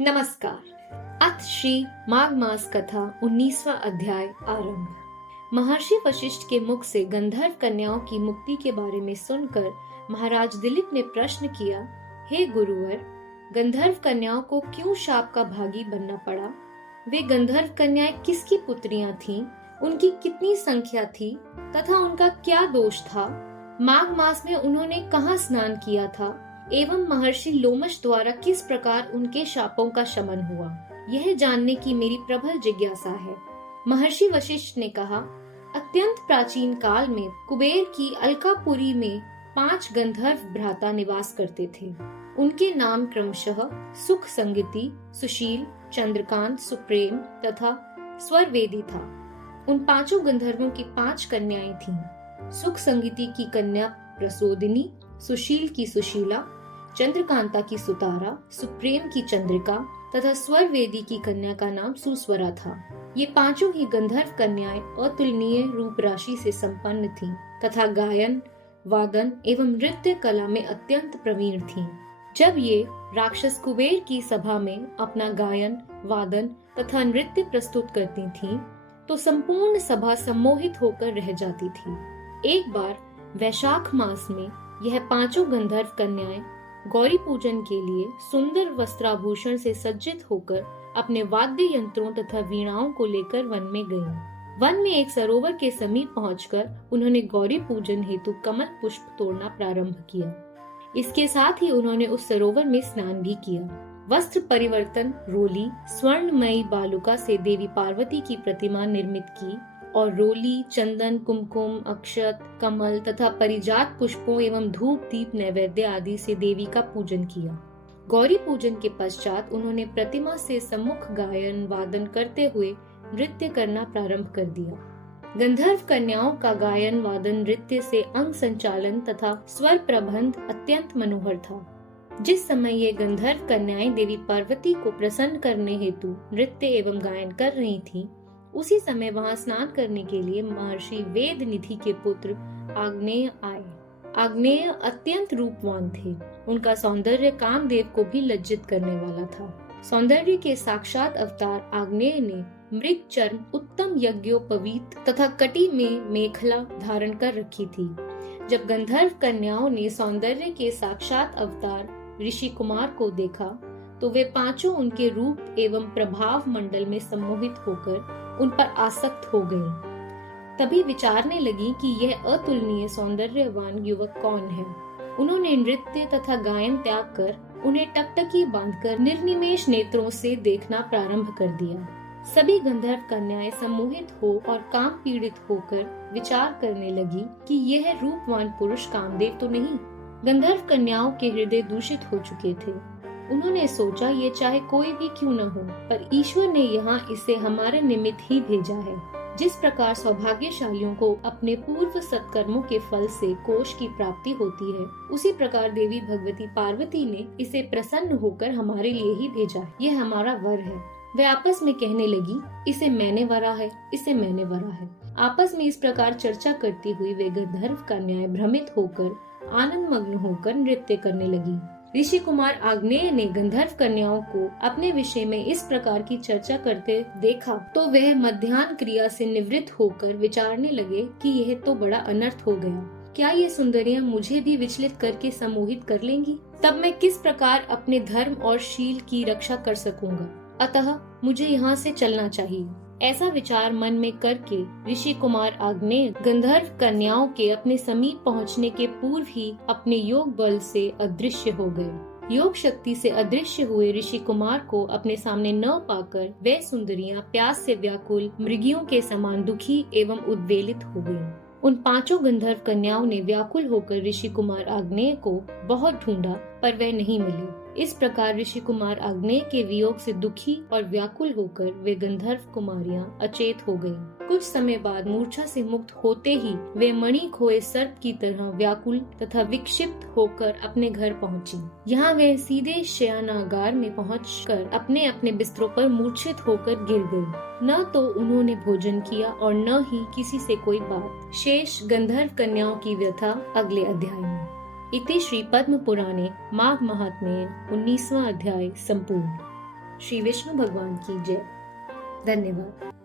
नमस्कार। अथ श्री माघ मास कथा 19वां अध्याय आरंभ। महर्षि वशिष्ठ के मुख से गंधर्व कन्याओं की मुक्ति के बारे में सुनकर महाराज दिलीप ने प्रश्न किया, हे गुरुवर, गंधर्व कन्याओं को क्यों शाप का भागी बनना पड़ा? वे गंधर्व कन्याएं किसकी पुत्रियां थीं? उनकी कितनी संख्या थी तथा उनका क्या दोष था? माघ मास में उन्होंने कहाँ स्नान किया था एवं महर्षि लोमश द्वारा किस प्रकार उनके शापों का शमन हुआ, यह जानने की मेरी प्रबल जिज्ञासा है। महर्षि वशिष्ठ ने कहा, अत्यंत प्राचीन काल में कुबेर की अलकापुरी में 5 गंधर्व भ्राता निवास करते थे। उनके नाम क्रमशः सुख संगीति, सुशील, चंद्रकांत, सुप्रेम तथा स्वरवेदी था। उन 5 गंधर्वों की 5 कन्याएं थीं। सुख संगीति की कन्या प्रसोदिनी, सुशील की सुशीला, चंद्रकांता की सुतारा, सुप्रेम की चंद्रिका तथा स्वरवेदी की कन्या का नाम सुस्वरा था। ये 5 ही गंधर्व कन्याएं अतुलनीय रूप राशि से संपन्न थीं तथा गायन, वादन एवं नृत्य कला में अत्यंत प्रवीण थीं। जब ये राक्षस कुबेर की सभा में अपना गायन, वादन तथा नृत्य प्रस्तुत करती थीं, तो संपूर्ण सभा सम्मोहित होकर रह जाती थी। एक बार वैशाख मास में यह 5 गंधर्व कन्याएं गौरी पूजन के लिए सुंदर वस्त्राभूषण से सज्जित होकर अपने वाद्य यंत्रों तथा वीणाओं को लेकर वन में गईं। वन में एक सरोवर के समीप पहुंचकर उन्होंने गौरी पूजन हेतु कमल पुष्प तोड़ना प्रारंभ किया। इसके साथ ही उन्होंने उस सरोवर में स्नान भी किया। वस्त्र परिवर्तन रोली स्वर्णमयी बालुका से देवी पार्वती की प्रतिमा निर्मित की और रोली, चंदन, कुमकुम, अक्षत, कमल तथा परिजात पुष्पों एवं धूप दीप नैवेद्य आदि से देवी का पूजन किया। गौरी पूजन के पश्चात उन्होंने प्रतिमा से सम्मुख गायन वादन करते हुए नृत्य करना प्रारंभ कर दिया। गंधर्व कन्याओं का गायन वादन नृत्य से अंग संचालन तथा स्वर प्रबंध अत्यंत मनोहर था। जिस समय ये गंधर्व कन्याएं देवी पार्वती को प्रसन्न करने हेतु नृत्य एवं गायन कर रही थीं, उसी समय वहां स्नान करने के लिए महर्षि वेद निधि के पुत्र आग्नेय आए। आग्नेय अत्यंत रूपवान थे। उनका सौंदर्य कामदेव को भी लज्जित करने वाला था। सौंदर्य के साक्षात अवतार आग्नेय ने मृग चर्म, उत्तम यज्ञोपवीत तथा कटी में मेखला धारण कर रखी थी। जब गंधर्व कन्याओं ने सौंदर्य के साक्षात अवतार ऋषि कुमार को देखा, तो वे 5 उनके रूप एवं प्रभाव मंडल में सम्मोहित होकर उन पर आसक्त हो गईं। तभी विचारने लगी कि यह अतुलनीय सौंदर्यवान युवक कौन है। उन्होंने नृत्य तथा गायन त्याग कर उन्हें टकटकी बांधकर निर्निमेष नेत्रों से देखना प्रारंभ कर दिया। सभी गंधर्व कन्याएं सम्मोहित हो और काम पीड़ित होकर विचार करने लगी कि यह रूपवान पुरुष कामदेव तो नहीं। गंधर्व कन्याओं के हृदय दूषित हो चुके थे। उन्होंने सोचा, ये चाहे कोई भी क्यों न हो, पर ईश्वर ने यहाँ इसे हमारे निमित्त ही भेजा है। जिस प्रकार सौभाग्यशालियों को अपने पूर्व सत्कर्मों के फल से कोष की प्राप्ति होती है, उसी प्रकार देवी भगवती पार्वती ने इसे प्रसन्न होकर हमारे लिए ही भेजा है। यह हमारा वर है। वे आपस में कहने लगी, इसे मैंने वरा है, इसे मैंने वरा है। आपस में इस प्रकार चर्चा करती हुई वे गंधर्व कन्याएं भ्रमित होकर आनंद मग्न होकर नृत्य करने लगी। ऋषि कुमार आग्नेय ने गंधर्व कन्याओं को अपने विषय में इस प्रकार की चर्चा करते देखा, तो वह मध्याह्न क्रिया से निवृत्त होकर विचारने लगे कि यह तो बड़ा अनर्थ हो गया। क्या ये सुंदरियां मुझे भी विचलित करके सम्मोहित कर लेंगी? तब मैं किस प्रकार अपने धर्म और शील की रक्षा कर सकूंगा? अतः मुझे यहाँ से चलना चाहिए। ऐसा विचार मन में करके ऋषि कुमार आग्नेय गंधर्व कन्याओं के अपने समीप पहुँचने के पूर्व ही अपने योग बल से अदृश्य हो गए। योग शक्ति से अदृश्य हुए ऋषि कुमार को अपने सामने न पाकर वे सुंदरियां प्यास से व्याकुल मृगियों के समान दुखी एवं उद्वेलित हो गईं। उन 5 गंधर्व कन्याओं ने व्याकुल होकर ऋषि कुमार आग्नेय को बहुत ढूंढा, पर वह नहीं मिले। इस प्रकार ऋषि कुमार आग्नेय के वियोग से दुखी और व्याकुल होकर वे गंधर्व कुमारियां अचेत हो गईं। कुछ समय बाद मूर्छा से मुक्त होते ही वे मणि खोए सर्प की तरह व्याकुल तथा विक्षिप्त होकर अपने घर पहुंची। यहाँ वे सीधे शयनागार में पहुंचकर अपने अपने बिस्तरों पर मूर्छित होकर गिर गई। न तो उन्होंने भोजन किया और न ही किसी से कोई बात। शेष गंधर्व कन्याओं की व्यथा अगले अध्याय में। इति श्री पद्म पुराणे माघ महात्म्ये 19वां अध्याय संपूर्ण। श्री विष्णु भगवान की जय। धन्यवाद।